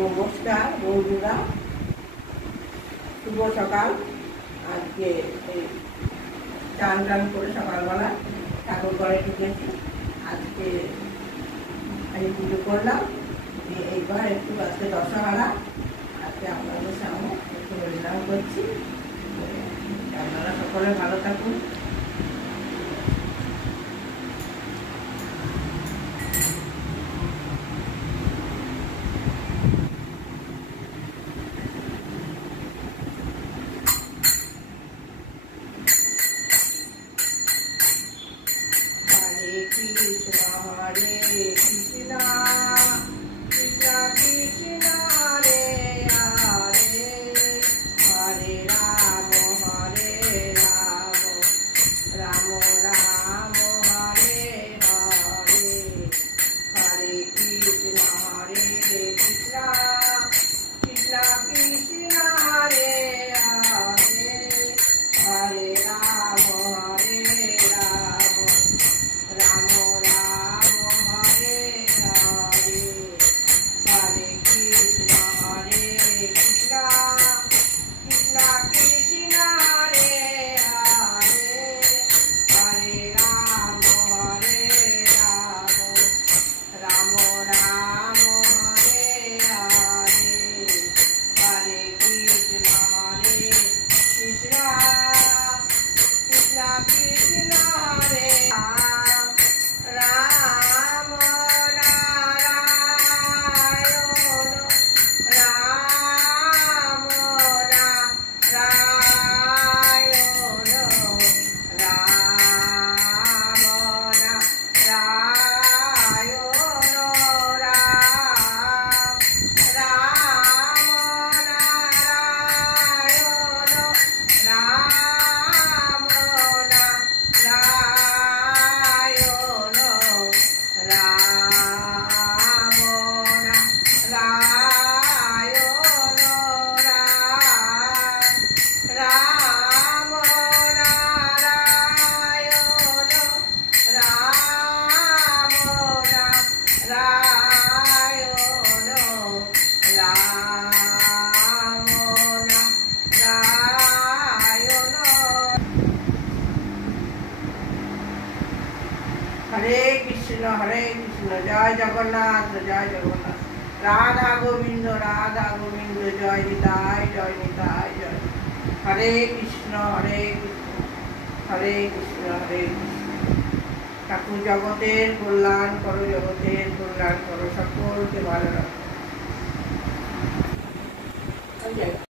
নমস্কার বন্ধুরা, শুভ সকাল। আজকে এই চান টান করে সকালবেলা ঠাকুর ঘরে ঢুকেছি। আজকে আমি পুজো করলাম। এইবার একটু আজকে দশহারা, আজকে আপনাদের সামনে একটু হরিনাম করছি। আপনারা সকলে ভালো থাকুন। हरे कृष्णा कृष्णा कृष्णा हरे हरे हरे राम राम राम हरे हरे हरे कृष्णा कृष्णा कृष्णा कृष्णा हरे हरे हरे राम राम हरे कृष्ण जय जगन्नाथ राधा गोविंद जय निताय जय। हरे कृष्ण ठाकुर जगतेर कल्याण करो, सकल के भालो राखो।